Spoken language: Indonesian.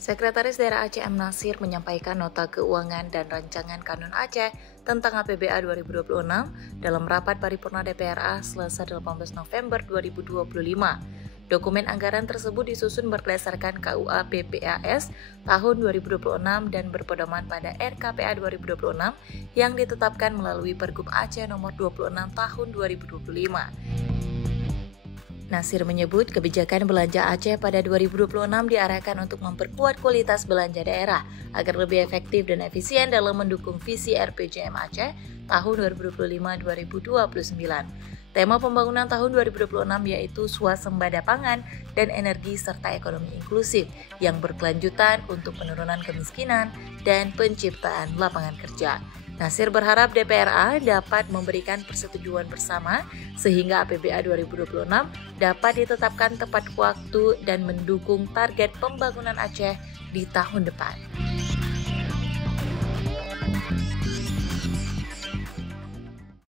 Sekretaris Daerah Aceh M. Nasir menyampaikan nota keuangan dan rancangan Kanun Aceh tentang APBA 2026 dalam rapat paripurna DPRA Selasa 18 November 2025. Dokumen anggaran tersebut disusun berdasarkan KUA PPAS tahun 2026 dan berpedoman pada RKPA 2026 yang ditetapkan melalui Pergub Aceh nomor 26 tahun 2025. Nasir menyebut kebijakan belanja Aceh pada 2026 diarahkan untuk memperkuat kualitas belanja daerah agar lebih efektif dan efisien dalam mendukung visi RPJM Aceh tahun 2025-2029. Tema pembangunan tahun 2026 yaitu swasembada pangan dan energi serta ekonomi inklusif yang berkelanjutan untuk penurunan kemiskinan dan penciptaan lapangan kerja. Nasir berharap DPRA dapat memberikan persetujuan bersama sehingga APBA 2026 dapat ditetapkan tepat waktu dan mendukung target pembangunan Aceh di tahun depan.